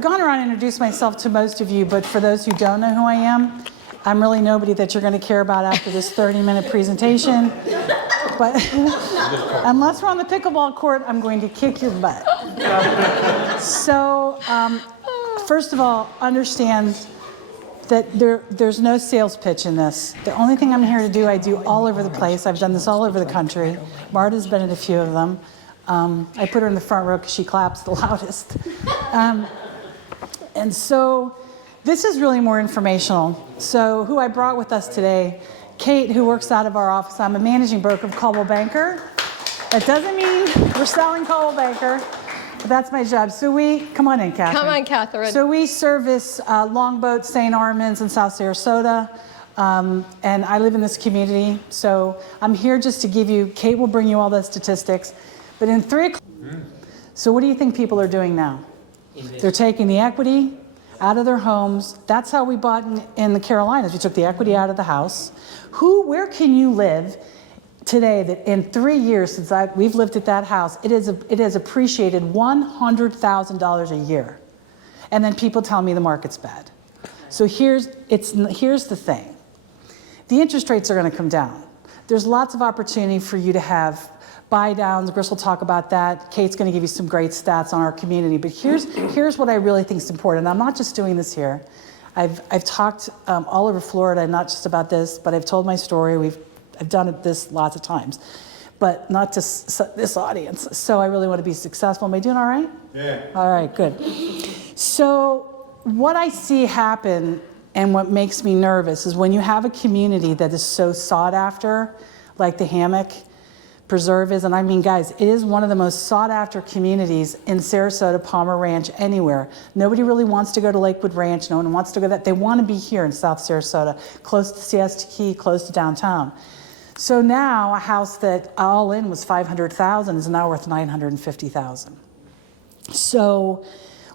gone around and introduced myself to most of you, but for those who don't know who I am, I'm really nobody that you're going to care about after this 30-minute presentation. But unless we're on the pickleball court, I'm going to kick your butt. So, first of all, understand that there's no sales pitch in this. The only thing I'm here to do, I do all over the place. I've done this all over the country. Marta's been in a few of them. I put her in the front row because she claps the loudest. And so this is really more informational. So who I brought with us today, Kate, who works out of our office. I'm a managing broker of Coldwell Banker. That doesn't mean we're selling Coldwell Banker, but that's my job. So come on in, Catherine. Come on, Catherine. So we service Longboat, St. Armands, and South Sarasota. And I live in this community. So I'm here just to give you, Kate will bring you all the statistics. But in 3 o'clock, so what do you think people are doing now? They're taking the equity out of their homes. That's how we bought in the Carolinas. We took the equity out of the house. Where can you live today that in 3 years since we've lived at that house, it has appreciated $100,000 a year. And then people tell me the market's bad. So here's the thing. The interest rates are going to come down. There's lots of opportunity for you to have buy downs. Gris will talk about that. Kate's going to give you some great stats on our community. But here's what I really think is important. I'm not just doing this here. I've talked all over Florida, not just about this, but I've told my story. I've done this lots of times, but not to this audience. So I really want to be successful. Am I doing all right? Yeah. All right, good. So what I see happen and what makes me nervous is when you have a community that is so sought after, like the Hammock Preserve is, and I mean, guys, it is one of the most sought after communities in Sarasota, Palmer Ranch, anywhere. Nobody really wants to go to Lakewood Ranch. No one wants to go that. They want to be here in South Sarasota, close to Siesta Key, close to downtown. So now a house that all in was $500,000 is now worth $950,000. So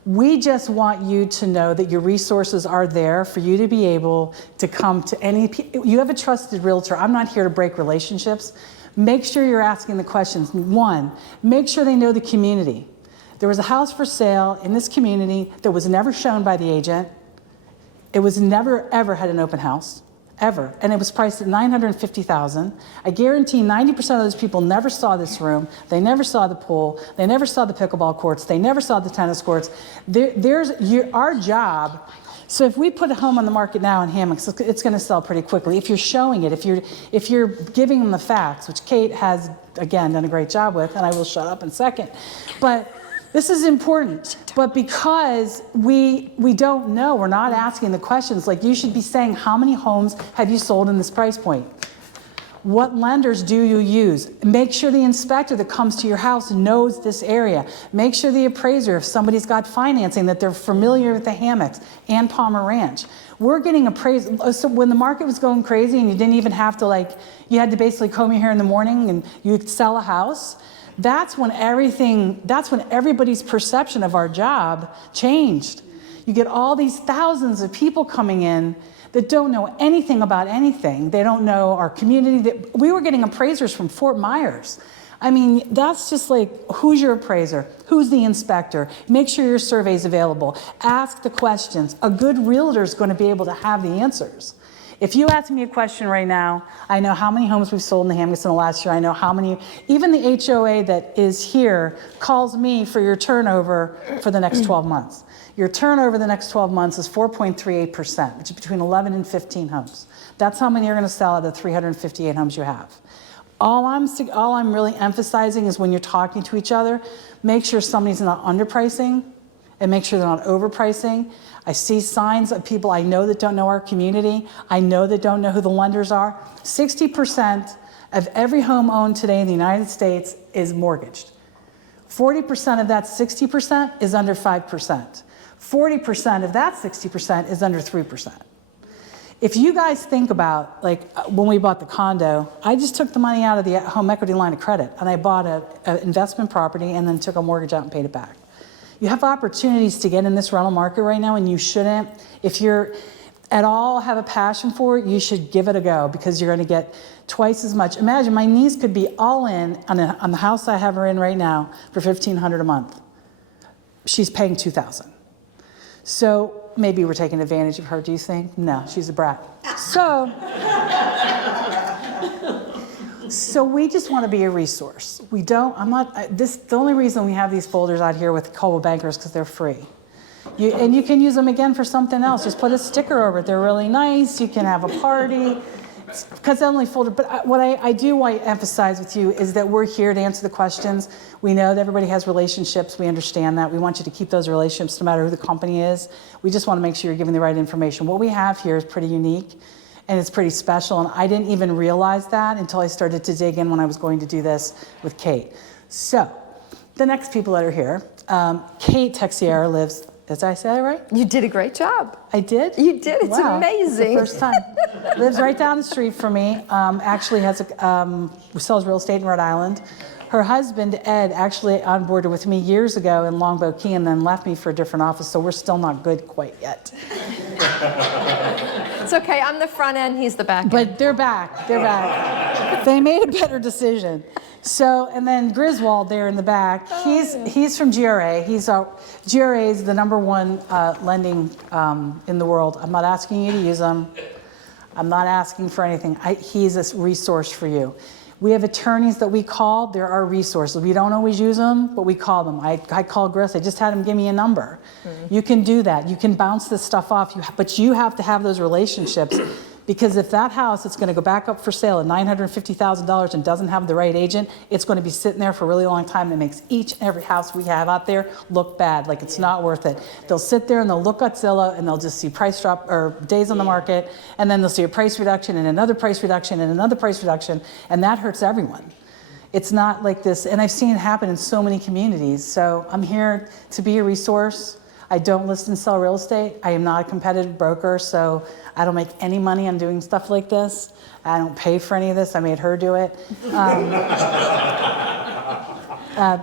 we just want you to know that your resources are there for you to be able to come to any, you have a trusted realtor. I'm not here to break relationships. Make sure you're asking the questions. 1, make sure they know the community. There was a house for sale in this community that was never shown by the agent. It was never, ever had an open house, ever. And it was priced at $950,000. I guarantee 90% of those people never saw this room. They never saw the pool. They never saw the pickleball courts. They never saw the tennis courts. Our job. So if we put a home on the market now in Hammock, it's going to sell pretty quickly. If you're showing it, if you're giving them the facts, which Kate has, again, done a great job with, and I will shut up in a second. But this is important. But because we don't know, we're not asking the questions, like you should be saying, how many homes have you sold in this price point? What lenders do you use? Make sure the inspector that comes to your house knows this area. Make sure the appraiser, if somebody's got financing, that they're familiar with the Hammocks and Palmer Ranch. We're getting appraised. So when the market was going crazy and you didn't even have to you had to basically comb your hair in the morning and you could sell a house, that's when everybody's perception of our job changed. You get all these thousands of people coming in that don't know anything about anything. They don't know our community. We were getting appraisers from Fort Myers. I mean, that's just like, who's your appraiser? Who's the inspector? Make sure your survey's available. Ask the questions. A good realtor is going to be able to have the answers. If you ask me a question right now, I know how many homes we've sold in the Hammocks in the last year. I know how many, even the HOA that is here calls me for your turnover for the next 12 months. Your turnover the next 12 months is 4.38%, which is between 11 and 15 homes. That's how many you're going to sell out of the 358 homes you have. All I'm really emphasizing is when you're talking to each other, make sure somebody's not underpricing and make sure they're not overpricing. I see signs of people I know that don't know our community. I know that don't know who the lenders are. 60% of every home owned today in the United States is mortgaged. 40% of that 60% is under 5%. 40% of that 60% is under 3%. If you guys think about, when we bought the condo, I just took the money out of the home equity line of credit and I bought an investment property and then took a mortgage out and paid it back. You have opportunities to get in this rental market right now and you shouldn't. If you're at all have a passion for it, you should give it a go because you're going to get twice as much. Imagine my niece could be all in on the house I have her in right now for $1,500 a month. She's paying $2,000. So maybe we're taking advantage of her, do you think? No, she's a brat. So we just want to be a resource. We don't, the only reason we have these folders out here with Coldwell Banker is because they're free. And you can use them again for something else. Just put a sticker over it. They're really nice. You can have a party. Because only folder, but what I do want to emphasize with you is that we're here to answer the questions. We know that everybody has relationships. We understand that. We want you to keep those relationships no matter who the company is. We just want to make sure you're giving the right information. What we have here is pretty unique and it's pretty special. And I didn't even realize that until I started to dig in when I was going to do this with Kate. So the next people that are here, Kate Texiera lives. Did I say that right? You did a great job. I did? You did. It's amazing. It's the first time. Lives right down the street from me. Actually has sells real estate in Rhode Island. Her husband, Ed, actually onboarded with me years ago in Longboat Key and then left me for a different office, so we're still not good quite yet. It's okay. I'm the front end. He's the back end. But they're back. They're back. They made a better decision. So, and then Griswold there in the back, he's from GRA. GRA is the #1 lending in the world. I'm not asking you to use them. I'm not asking for anything. He's a resource for you. We have attorneys that we call. There are resources. We don't always use them, but we call them. I called Gris. I just had him give me a number. Mm-hmm. You can do that. You can bounce this stuff off. But you have to have those relationships. Because if that house is going to go back up for sale at $950,000 and doesn't have the right agent, it's going to be sitting there for a really long time. It makes each and every house we have out there look bad, like it's not worth it. They'll sit there and they'll look at Zillow and they'll just see price drop or days on the market, and then they'll see a price reduction and another price reduction and another price reduction, and that hurts everyone. It's not like this, and I've seen it happen in so many communities. So I'm here to be a resource. I don't list and sell real estate. I am not a competitive broker, so I don't make any money on doing stuff like this. I don't pay for any of this. I made her do it.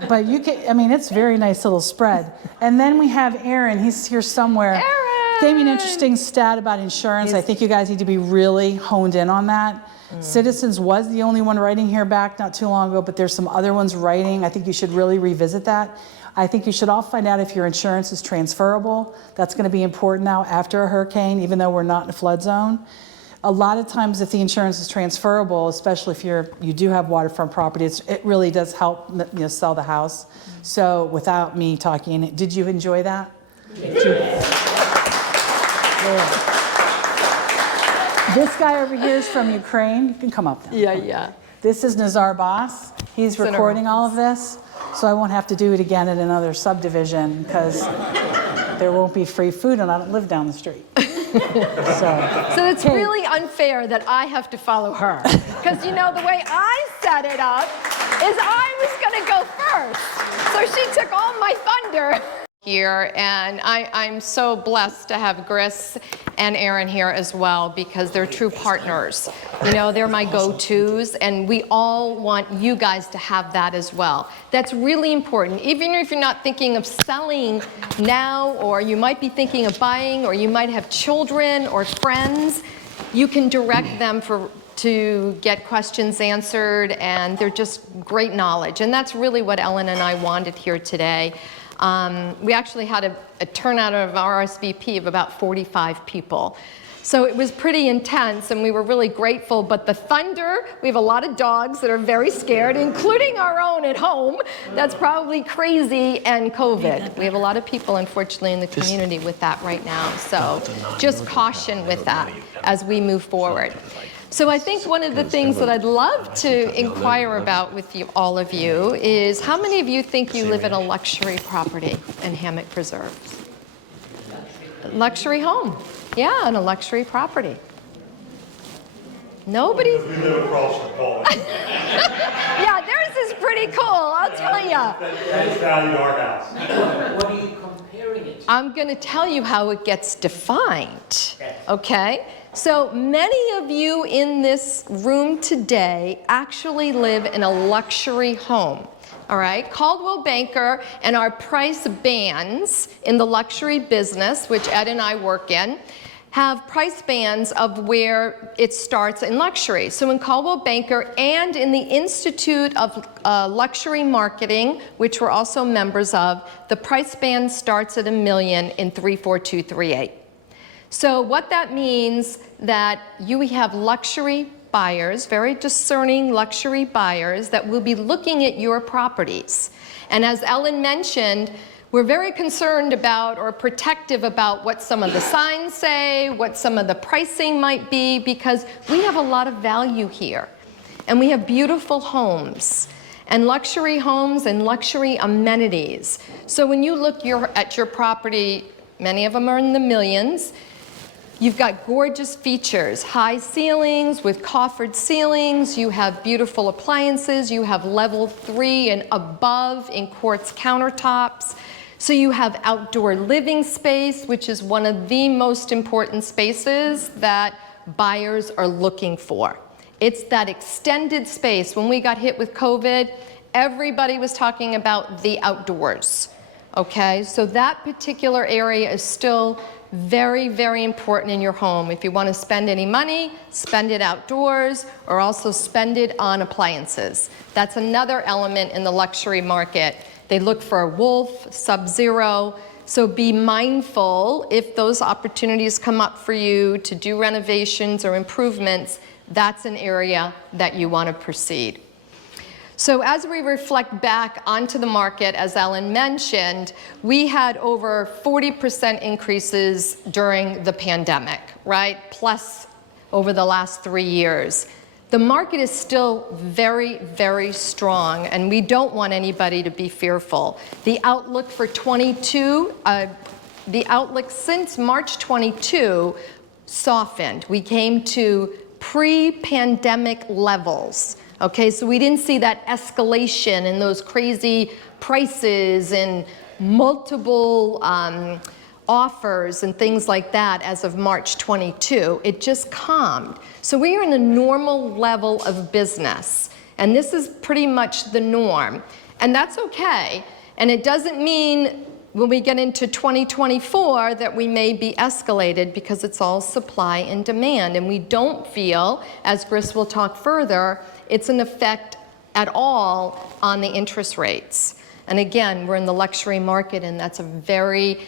But you can, I mean, it's a very nice little spread. And then we have Aaron. He's here somewhere. Aaron! Gave me an interesting stat about insurance. I think you guys need to be really honed in on that. Citizens was the only one writing here back not too long ago, but there's some other ones writing. I think you should really revisit that. I think you should all find out if your insurance is transferable. That's going to be important now after a hurricane, even though we're not in a flood zone. A lot of times if the insurance is transferable, especially if you do have waterfront property, it really does help sell the house. So without me talking, did you enjoy that? This guy over here is from Ukraine. You can come up now. Yeah. This is Nazar Boss. He's recording all of this. So I won't have to do it again in another subdivision because there won't be free food and I don't live down the street. So it's really unfair that I have to follow her. Because the way I set it up is I was going to go first. So she took all my thunder here, and I'm so blessed to have Gris and Aaron here as well because they're true partners. They're my go-tos, and we all want you guys to have that as well. That's really important. Even if you're not thinking of selling now, or you might be thinking of buying, or you might have children or friends, you can direct them to get questions answered, and they're just great knowledge. And that's really what Ellen and I wanted here today. We actually had a turnout of RSVP of about 45 people. So it was pretty intense, and we were really grateful. But the thunder, we have a lot of dogs that are very scared, including our own at home. That's probably crazy, and COVID. We have a lot of people, unfortunately, in the community with that right now. So just caution with that as we move forward. So I think one of the things that I'd love to inquire about with you, all of you, is how many of you think you live in a luxury property in Hammock Preserve? Luxury home. Yeah, in a luxury property. Nobody? We live across the pond. Yeah, theirs is pretty cool, I'll tell you. That's valued our house. What are you comparing it to? I'm going to tell you how it gets defined, okay? So many of you in this room today actually live in a luxury home, all right? Coldwell Banker and our price bands in the luxury business, which Ed and I work in, have price bands of where it starts in luxury. So in Coldwell Banker and in the Institute of Luxury Marketing, which we're also members of, the price band starts at $1 million in 34238. So what that means that you have luxury buyers, very discerning luxury buyers that will be looking at your properties. And as Ellen mentioned, we're very concerned about or protective about what some of the signs say, what some of the pricing might be, because we have a lot of value here. And we have beautiful homes and luxury amenities. So when you look at your property, many of them are in the millions. You've got gorgeous features, high ceilings with coffered ceilings, you have beautiful appliances, you have level 3 and above in quartz countertops. So you have outdoor living space, which is one of the most important spaces that buyers are looking for. It's that extended space. When we got hit with COVID, everybody was talking about the outdoors, okay? So that particular area is still very, very important in your home. If you want to spend any money, spend it outdoors or also spend it on appliances. That's another element in the luxury market. They look for a wolf, sub-zero, so be mindful if those opportunities come up for you to do renovations or improvements, that's an area that you want to proceed. So as we reflect back onto the market, as Ellen mentioned, we had over 40% increases during the pandemic, right? Plus over the last 3 years. The market is still very, very strong, and we don't want anybody to be fearful. The outlook for 22, the outlook since March 22 softened. We came to pre-pandemic levels. Okay, so we didn't see that escalation and those crazy prices and multiple offers and things like that as of March 22. It just calmed. So we are in a normal level of business, and this is pretty much the norm. And that's okay. And it doesn't mean when we get into 2024 that we may be escalated, because it's all supply and demand. And we don't feel, as Gris will talk further, it's an effect at all on the interest rates. And again, we're in the luxury market, and that's a very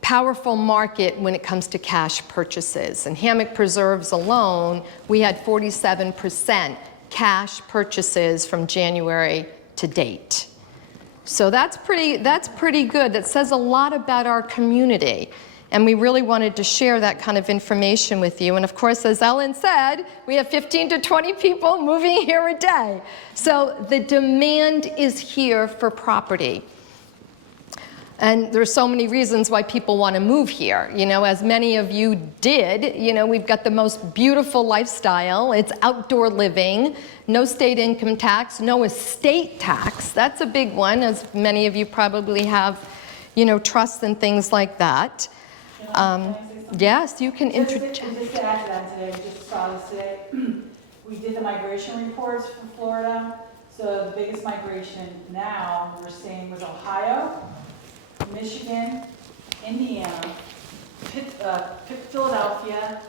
powerful market when it comes to cash purchases. In Hammock Preserves alone, we had 47% cash purchases from January to date. So that's pretty good. That says a lot about our community. And we really wanted to share that kind of information with you. And of course, as Ellen said, we have 15 to 20 people moving here a day. So the demand is here for property. And there's so many reasons why people want to move here. You know, as many of you did, you know, we've got the most beautiful lifestyle. It's outdoor living, no state income tax, no estate tax. That's a big one, as many of you probably have, you know, trusts and things like that. Yes, you can introduce. Just to add to that today, we just saw this today. We did the migration reports for Florida. So the biggest migration now we're seeing was Ohio, Michigan, Indiana, Philadelphia,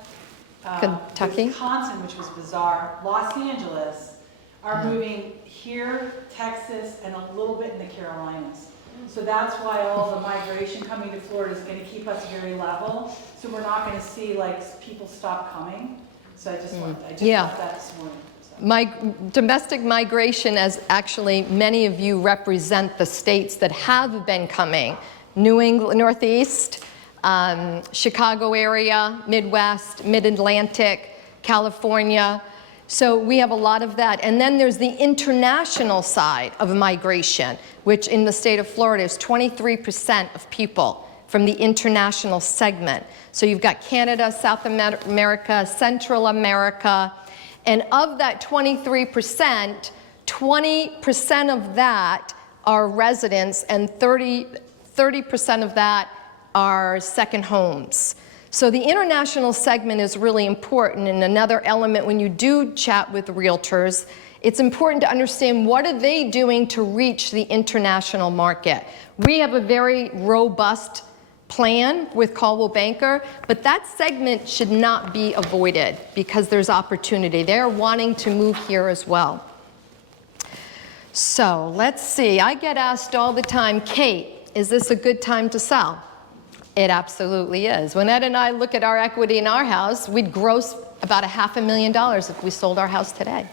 Kentucky, Wisconsin, which was bizarre, Los Angeles are moving here, Texas, and a little bit in the Carolinas. So that's why all the migration coming to Florida is going to keep us very level. So we're not going to see like people stop coming. So I just thought that this morning. So. Domestic migration, as actually many of you represent the states that have been coming: New England, Northeast, Chicago area, Midwest, Mid-Atlantic, California. So we have a lot of that. And then there's the international side of migration, which in the state of Florida is 23% of people from the international segment. So you've got Canada, South America, Central America, and of that 23%, 20% of that are residents, and 30% of that are second homes. So the international segment is really important, and another element when you do chat with realtors, it's important to understand what are they doing to reach the international market. We have a very robust plan with Coldwell Banker, but that segment should not be avoided because there's opportunity. They're wanting to move here as well. So let's see, I get asked all the time, Kate, is this a good time to sell? It absolutely is. When Ed and I look at our equity in our house, we'd gross about $500,000 if we sold our house today.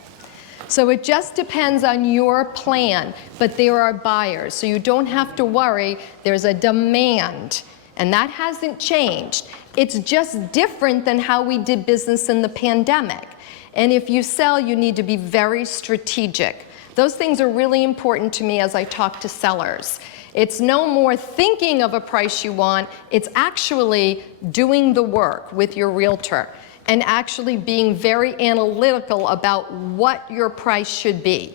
So it just depends on your plan, but there are buyers, so you don't have to worry. There's a demand, and that hasn't changed. It's just different than how we did business in the pandemic. And if you sell, you need to be very strategic. Those things are really important to me as I talk to sellers. It's no more thinking of a price you want, it's actually doing the work with your realtor and actually being very analytical about what your price should be.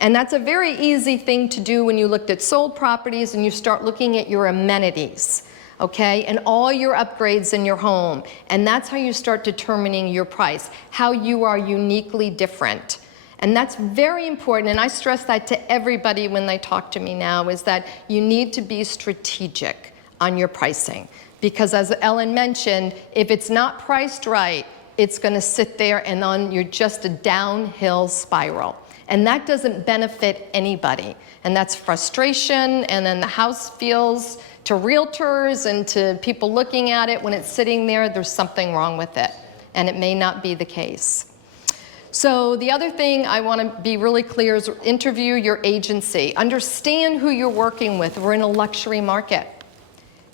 And that's a very easy thing to do when you looked at sold properties and you start looking at your amenities, okay, and all your upgrades in your home. And that's how you start determining your price, how you are uniquely different. And that's very important, and I stress that to everybody when they talk to me now, is that you need to be strategic on your pricing. Because as Ellen mentioned, if it's not priced right, it's gonna sit there and on you're just a downhill spiral. And that doesn't benefit anybody. And that's frustration, and then the house feels to realtors and to people looking at it when it's sitting there, there's something wrong with it. And it may not be the case. So the other thing I want to be really clear is interview your agency. Understand who you're working with. We're in a luxury market.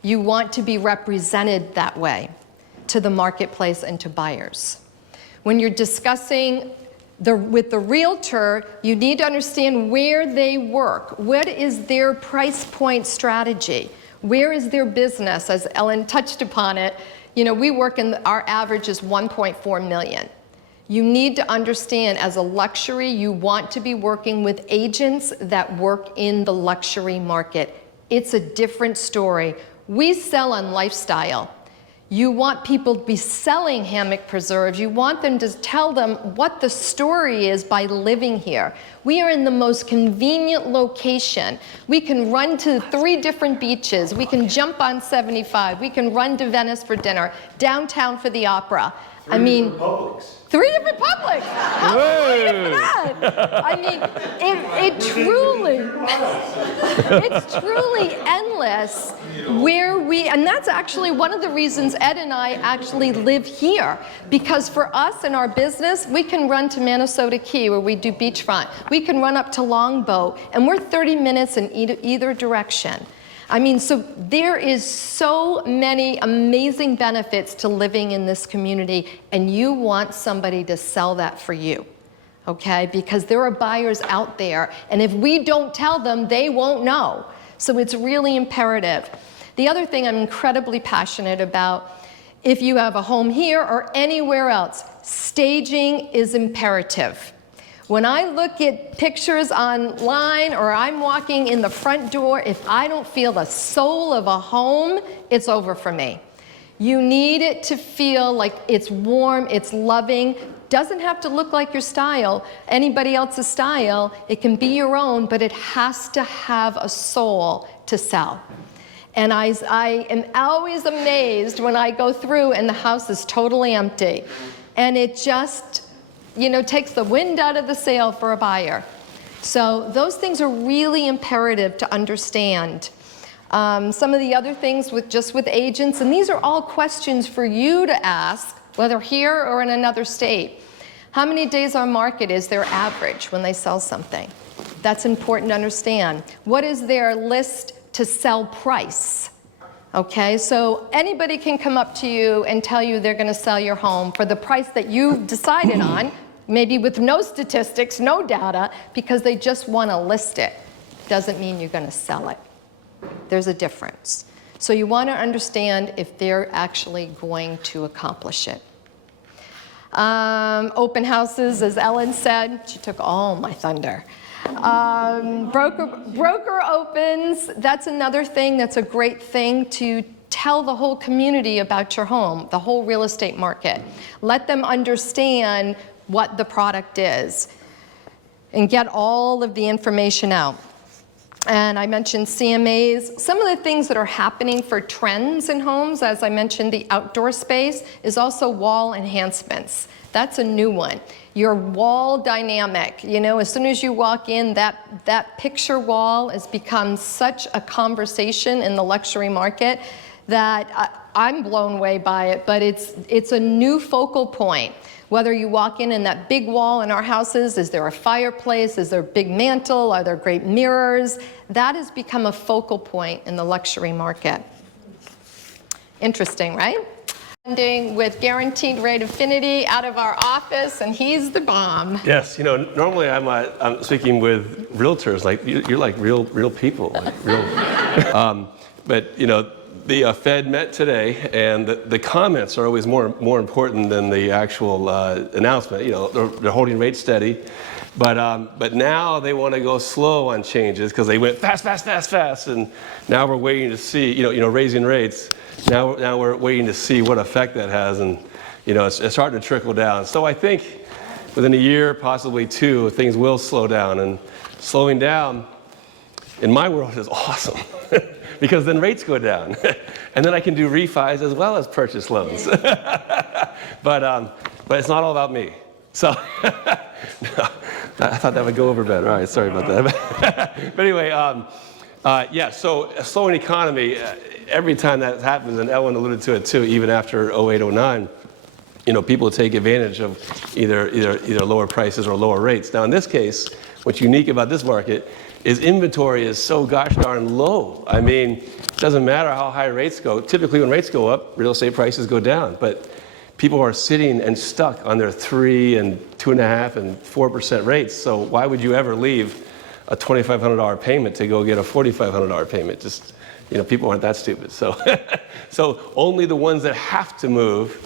You want to be represented that way to the marketplace and to buyers. When you're discussing with the realtor, you need to understand where they work. What is their price point strategy? Where is their business? As Ellen touched upon it, you know, we work in, our average is 1.4 million. You need to understand, as a luxury, you want to be working with agents that work in the luxury market. It's a different story. We sell on lifestyle. You want people to be selling hammock preserves. You want them to tell them what the story is by living here. We are in the most convenient location. We can run to 3 different beaches. We can jump on 75. We can run to Venice for dinner, downtown for the opera. I mean, 3 different Publix. How excited for that? I mean, it's truly endless where we, and that's actually one of the reasons Ed and I actually live here. Because for us in our business, we can run to Minnesota Key where we do beachfront. We can run up to Longboat, and we're 30 minutes in either direction. I mean, so there is so many amazing benefits to living in this community, and you want somebody to sell that for you, okay? Because there are buyers out there, and if we don't tell them, they won't know. So it's really imperative. The other thing I'm incredibly passionate about, if you have a home here or anywhere else, staging is imperative. When I look at pictures online or I'm walking in the front door, if I don't feel the soul of a home, it's over for me. You need it to feel like it's warm, it's loving. Doesn't have to look like your style, anybody else's style. It can be your own, but it has to have a soul to sell. And I am always amazed when I go through and the house is totally empty. And it just, you know, takes the wind out of the sail for a buyer. So those things are really imperative to understand. Some of the other things with agents, and these are all questions for you to ask, whether here or in another state. How many days on market is their average when they sell something? That's important to understand. What is their list to sell price? Okay, so anybody can come up to you and tell you they're going to sell your home for the price that you've decided on, maybe with no statistics, no data, because they just want to list it. Doesn't mean you're going to sell it. There's a difference. So you want to understand if they're actually going to accomplish it. Open houses, as Ellen said, she took all my thunder. Broker opens, that's another thing that's a great thing to tell the whole community about your home, the whole real estate market. Let them understand what the product is and get all of the information out. And I mentioned CMAs. Some of the things that are happening for trends in homes, as I mentioned, the outdoor space, is also wall enhancements. That's a new one. Your wall dynamic, you know, as soon as you walk in, that picture wall has become such a conversation in the luxury market that I'm blown away by it, but it's a new focal point. Whether you walk in that big wall in our houses, is there a fireplace, is there a big mantle, are there great mirrors? That has become a focal point in the luxury market. Interesting, right? Ending with guaranteed rate affinity out of our office, and he's the bomb. Yes, you know, normally I'm speaking with realtors, like you're like real people, like real. But you know, the Fed met today, and the comments are always more important than the actual announcement. You know, they're holding rates steady, but now they want to go slow on changes because they went fast, and now we're waiting to see. You know, raising rates. Now we're waiting to see what effect that has, and you know, it's starting to trickle down. So I think within a year, possibly two, things will slow down, and slowing down in my world is awesome because then rates go down, and then I can do refis as well as purchase loans. But it's not all about me. So no, I thought that would go over better. All right, sorry about that. But anyway, yeah. So a slowing economy. Every time that happens, and Ellen alluded to it too, even after 08, 09, you know, people take advantage of either lower prices or lower rates. Now in this case, what's unique about this market is inventory is so gosh darn low. I mean, it doesn't matter how high rates go. Typically when rates go up, real estate prices go down, but people are sitting and stuck on their 3 and 2.5 and 4% rates. So why would you ever leave a $2,500 payment to go get a $4,500 payment? Just, you know, people aren't that stupid. So, so only the ones that have to move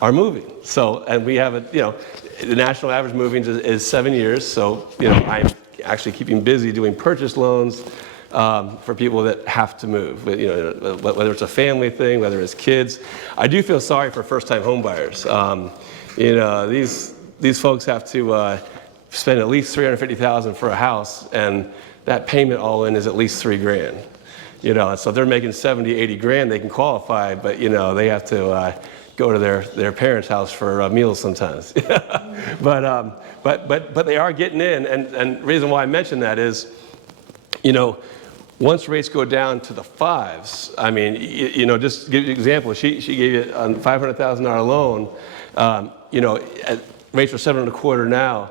are moving. So, and we have you know, the national average moving is 7 years. So, you know, I'm actually keeping busy doing purchase loans for people that have to move. You know, whether it's a family thing, whether it's kids. I do feel sorry for first-time home buyers. You know, these folks have to spend at least $350,000 for a house, and that payment all in is at least $3,000. You know, so if they're making 70, 80 grand, they can qualify, but you know, they have to go to their parents' house for meals sometimes. but they are getting in, and the reason why I mention that is, you know, once rates go down to the 5s, I mean, you know, just to give you an example, she gave you a $500,000 loan, you know, rates are 7.25 now.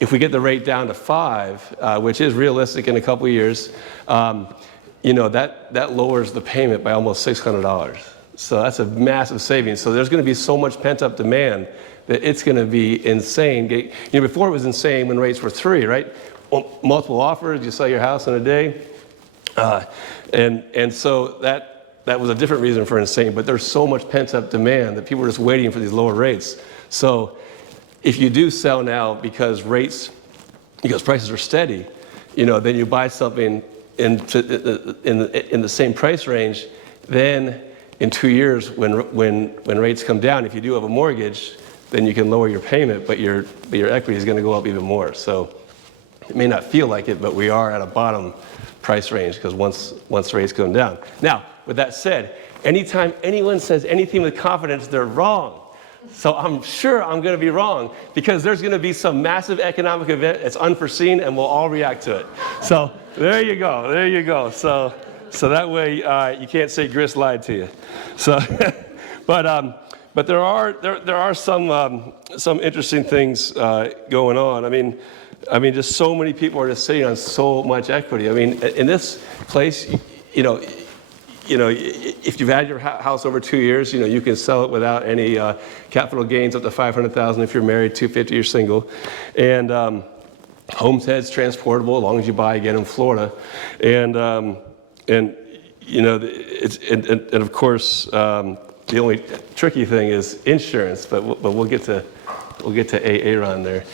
If we get the rate down to 5, which is realistic in a couple of years, you know, that lowers the payment by almost $600. So that's a massive savings. So there's going to be so much pent-up demand that it's going to be insane. You know, before it was insane when rates were 3, right? Multiple offers, you sell your house in a day. And so that was a different reason for insane, but there's so much pent-up demand that people are just waiting for these lower rates. So if you do sell now because prices are steady, you know, then you buy something in the same price range, then in 2 years when rates come down, if you do have a mortgage, then you can lower your payment, but your equity is going to go up even more. So it may not feel like it, but we are at a bottom price range because once rates come down. Now, with that said, anytime anyone says anything with confidence, they're wrong. So I'm sure I'm going to be wrong because there's going to be some massive economic event that's unforeseen and we'll all react to it. So there you go. So that way you can't say Gris lied to you. So, but there are some interesting things going on. I mean, just so many people are just sitting on so much equity. I mean, in this place, you know, if you've had your house over 2 years, you know, you can sell it without any capital gains up to $500,000 if you're married, $250 you're single, and homestead's transportable as long as you buy again in Florida, and you know, and of course the only tricky thing is insurance, but we'll get to Aaron there.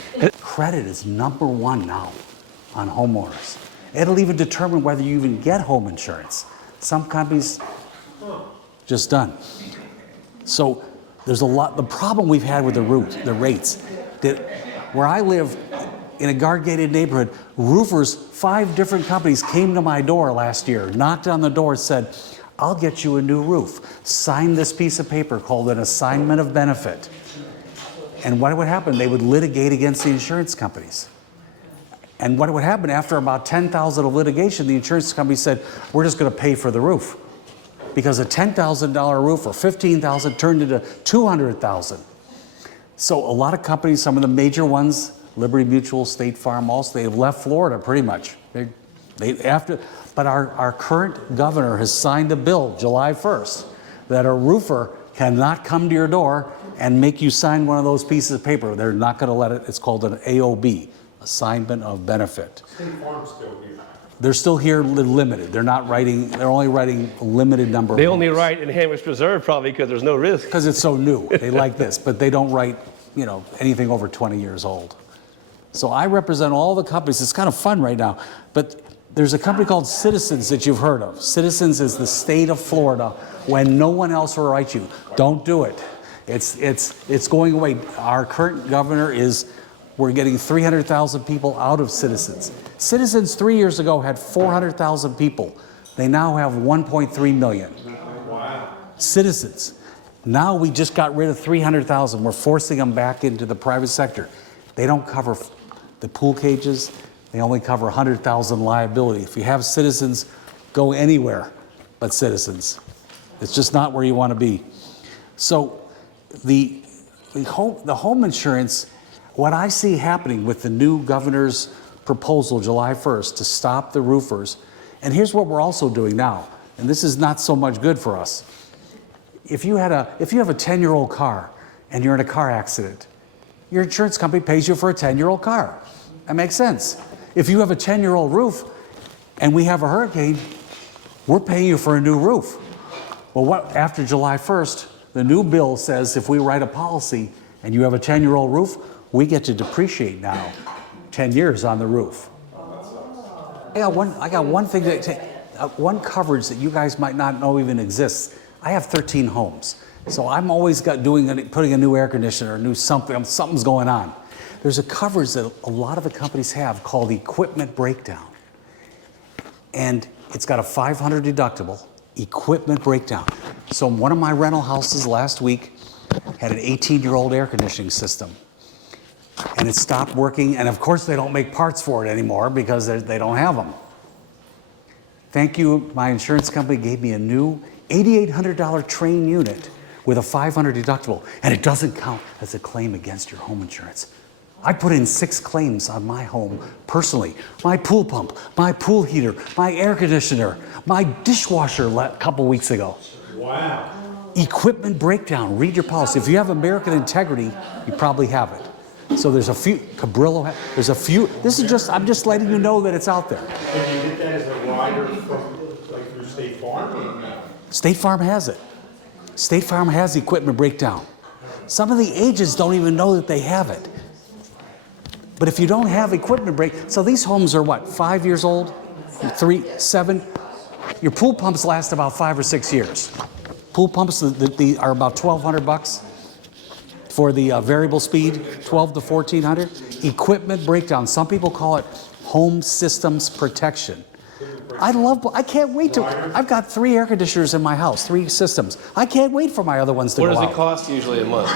Credit is #1 now on homeowners. It'll even determine whether you even get home insurance. Some companies just done. So there's a lot. The problem we've had with the rates, that where I live in a guard-gated neighborhood. Roofers, 5 different companies came to my door last year, knocked on the door, said, I'll get you a new roof. Sign this piece of paper called an assignment of benefit. And what would happen? They would litigate against the insurance companies. And what would happen after about 10,000 of litigation, the insurance company said, we're just going to pay for the roof. Because a $10,000 roof or $15,000 turned into $200,000. So a lot of companies, some of the major ones, Liberty Mutual, State Farm, also, they've left Florida pretty much. But our current governor has signed a bill July 1st that a roofer cannot come to your door and make you sign one of those pieces of paper. They're not going to let it. It's called an AOB, Assignment of Benefit. State Farm's still here. They're still here limited. They're not writing, they're only writing a limited number of They only homes. write in Hammock's Preserve probably because there's no risk. Because it's so new. They like this, but they don't write, anything over 20 years old. So I represent all the companies. It's kind of fun right now. But there's a company called Citizens that you've heard of. Citizens is the state of Florida when no one else will write you. Don't do it. It's going away. Our current governor we're getting 300,000 people out of Citizens. Citizens 3 years ago had 400,000 people. They now have 1.3 million. Wow. Citizens. Now we just got rid of 300,000. We're forcing them back into the private sector. They don't cover the pool cages. They only cover 100,000 liability. If you have Citizens, go anywhere but Citizens. It's just not where you want to be. So the home insurance, what I see happening with the new governor's proposal July 1st to stop the roofers, and here's what we're also doing now, and this is not so much good for us. If you have a 10-year-old car and you're in a car accident, your insurance company pays you for a 10-year-old car. That makes sense. If you have a 10-year-old roof and we have a hurricane, we're paying you for a new roof. Well, after July 1st, the new bill says if we write a policy and you have a 10-year-old roof, we get to depreciate now 10 years on the roof. I got one thing one coverage that you guys might not know even exists. I have 13 homes. So I'm always putting a new air conditioner, something's going on. There's a coverage that a lot of the companies have called equipment breakdown. And it's got a $500 deductible, equipment breakdown. So one of my rental houses last week had an 18-year-old air conditioning system. And it stopped working, and of course they don't make parts for it anymore because they don't have them. Thank you, my insurance company gave me a new $8,800 Train unit with a $500 deductible, and it doesn't count as a claim against your home insurance. I put in 6 claims on my home personally. My pool pump, my pool heater, my air conditioner, my dishwasher a couple weeks ago. Wow. Equipment breakdown, read your policy. If you have American Integrity, you probably have it. So there's a few, Cabrillo, there's a few, I'm just letting you know that it's out there. Can you get that as a rider through State Farm? Or no? State Farm has it. State Farm has equipment breakdown. Some of the agents don't even know that they have it. But if you don't have equipment so these homes are what, 5 years old? 3, 7? Your pool pumps last about 5 or 6 years. Pool pumps are about $1,200 for the variable speed, $1,200 to $1,400. Equipment breakdown. Some people call it home systems protection. I can't wait I've got 3 air conditioners in my house, 3 systems. I can't wait for my other ones to go out. What does it cost usually a month?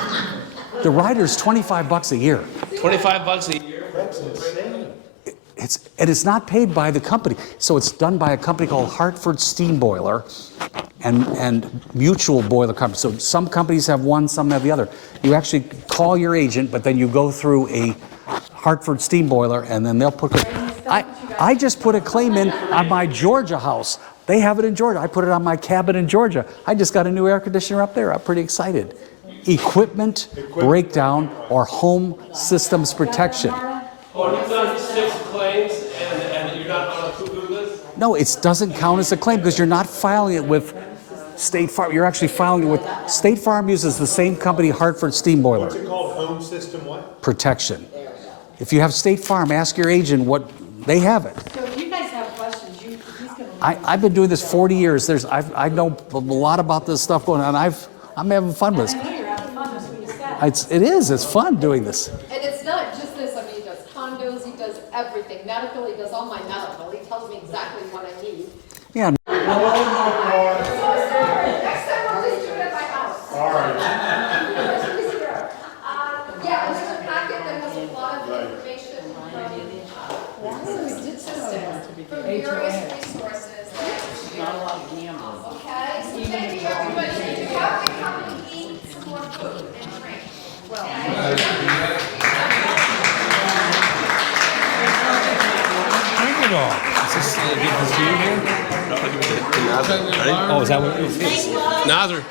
The rider's $25 a year. $25 a year? That's insane. It's not paid by the company. So it's done by a company called Hartford Steam Boiler and Mutual Boiler Company. So some companies have one, some have the other. You actually call your agent, but then you go through a Hartford Steam Boiler, and then they'll put I just put a claim in on my Georgia house. They have it in Georgia. I put it on my cabin in Georgia. I just got a new air conditioner up there. I'm pretty excited. Equipment breakdown or home systems protection. Oh, you've done 6 claims and you're not on a cuckoo list? No, it doesn't count as a claim because you're not filing it with State Farm. You're actually filing it with State Farm uses the same company, Hartford Steam Boiler. What's it called? Home system what? Protection. If you have State Farm, ask your agent what they have it. So if you guys have questions, he's going to. I've been doing this 40 years. I know a lot about this stuff going on. I'm having fun with I this. know you're having fun, that's what you said. It is. It's fun doing this. And it's not just this. I mean, he does condos, he does everything. Medical, he does all my medical. He tells me exactly what I need. Yeah, So sorry. Next time I'll just do it at my house. All right. It's easier. Yeah, and there's a packet that has a lot of information from various resources. Not a lot of gamble. Okay, so thank you, everybody. You have to come and eat some more food and drink. Drink it all. Is this get this view here? Oh, is that what it is? Nazar.